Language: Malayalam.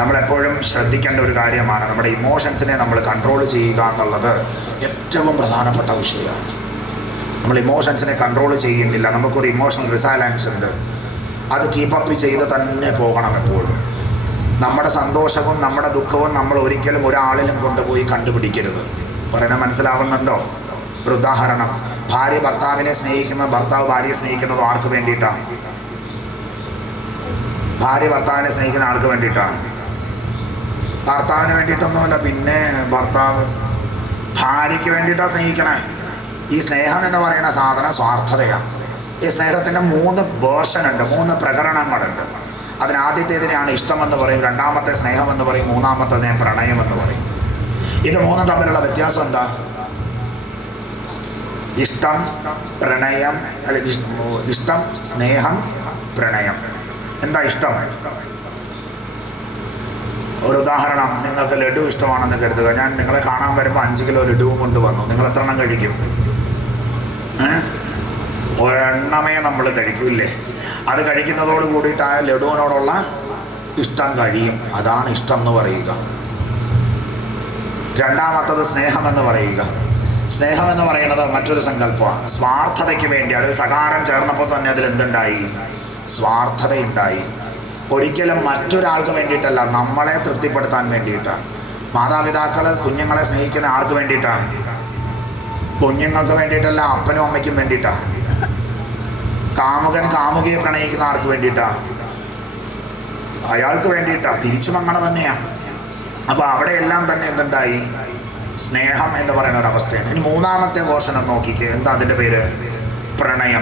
നമ്മളെപ്പോഴും ശ്രദ്ധിക്കേണ്ട ഒരു കാര്യമാണ്. നമ്മുടെ ഇമോഷൻസിനെ നമ്മൾ കൺട്രോൾ ചെയ്യുക എന്നുള്ളത് ഏറ്റവും പ്രധാനപ്പെട്ട വിഷയമാണ്. നമ്മൾ ഇമോഷൻസിനെ കൺട്രോൾ ചെയ്യുന്നില്ല. നമുക്കൊരു ഇമോഷണൽ റിസൈലൻസ് ഉണ്ട്, അത് കീപ്പപ്പ് ചെയ്ത് തന്നെ പോകണം എപ്പോഴും. നമ്മുടെ സന്തോഷവും നമ്മുടെ ദുഃഖവും നമ്മൾ ഒരിക്കലും ഒരാളിലും കൊണ്ടുപോയി കണ്ടുപിടിക്കരുത്. പറയുന്നത് മനസ്സിലാവുന്നുണ്ടോ? ഒരു ഉദാഹരണം, ഭാര്യ ഭർത്താവിനെ സ്നേഹിക്കുന്നത്, ഭർത്താവ് ഭാര്യയെ സ്നേഹിക്കുന്നത് ആർക്ക് വേണ്ടിയിട്ടാണ്? ഭാര്യ ഭർത്താവിനെ സ്നേഹിക്കുന്ന ആൾക്ക് വേണ്ടിയിട്ടാണ്? ഭർത്താവിന് വേണ്ടിയിട്ടൊന്നുമല്ല. പിന്നെ ഭർത്താവ് ഭാര്യയ്ക്ക് വേണ്ടിയിട്ടാണ് സ്നേഹിക്കണേ. ഈ സ്നേഹം എന്ന് പറയുന്ന സാധനം സ്വാർത്ഥതയാണ്. ഈ സ്നേഹത്തിൻ്റെ 3 വേർഷൻ ഉണ്ട്, 3 പ്രകരണങ്ങളുണ്ട്. അതിനാദ്യത്തേതിനെയാണ് ഇഷ്ടമെന്ന് പറയും, രണ്ടാമത്തെ സ്നേഹമെന്ന് പറയും, മൂന്നാമത്തേതിനെ പ്രണയമെന്ന് പറയും. ഇത് 3 തമ്മിലുള്ള വ്യത്യാസം എന്താ? ഇഷ്ടം, പ്രണയം, അല്ലെങ്കിൽ ഇഷ്ടം, സ്നേഹം, പ്രണയം. എന്താ ഇഷ്ടം? ഒരു ഉദാഹരണം, നിങ്ങൾക്ക് ലഡു ഇഷ്ടമാണെന്ന് കരുതുക. ഞാൻ നിങ്ങളെ കാണാൻ വരുമ്പോൾ 5 കിലോ ലഡുവും കൊണ്ടുവന്നു. നിങ്ങൾ എത്ര എണ്ണം കഴിക്കും? ഒരെണ്ണമേ നമ്മൾ കഴിക്കൂല്ലേ? അത് കഴിക്കുന്നതോട് കൂടിയിട്ട് ആ ലഡുവിനോടുള്ള ഇഷ്ടം കഴിയും. അതാണ് ഇഷ്ടം എന്ന് പറയുക. രണ്ടാമത്തത് സ്നേഹമെന്ന് പറയുക. സ്നേഹമെന്ന് പറയുന്നത് മറ്റൊരു സങ്കല്പമാണ്. സ്വാർത്ഥതയ്ക്ക് വേണ്ടി, അതിൽ സകാരം ചേർന്നപ്പോൾ തന്നെ അതിൽ എന്തുണ്ടായി? സ്വാർത്ഥതയുണ്ടായി. ഒരിക്കലും മറ്റൊരാൾക്ക് വേണ്ടിയിട്ടല്ല, നമ്മളെ തൃപ്തിപ്പെടുത്താൻ വേണ്ടിയിട്ടാണ്. മാതാപിതാക്കൾ കുഞ്ഞുങ്ങളെ സ്നേഹിക്കുന്ന ആർക്ക് വേണ്ടിയിട്ടാണ്? കുഞ്ഞുങ്ങൾക്ക് വേണ്ടിയിട്ടല്ല, അപ്പനും അമ്മയ്ക്കും വേണ്ടിയിട്ടാണ്. കാമുകൻ കാമുകിയെ പ്രണയിക്കുന്ന ആർക്ക് വേണ്ടിയിട്ടാണ്? അയാൾക്ക് വേണ്ടിയിട്ടാണ്. തിരിച്ചും അങ്ങനെ തന്നെയാണ്. അപ്പോൾ അവിടെയെല്ലാം തന്നെ എന്തുണ്ടായി? സ്നേഹം എന്ന് പറയുന്ന ഒരവസ്ഥയാണ്. ഇനി 3ാമത്തെ പോർഷൻ നോക്കിക്കേ. എന്താ അതിൻ്റെ പേര്? പ്രണയം.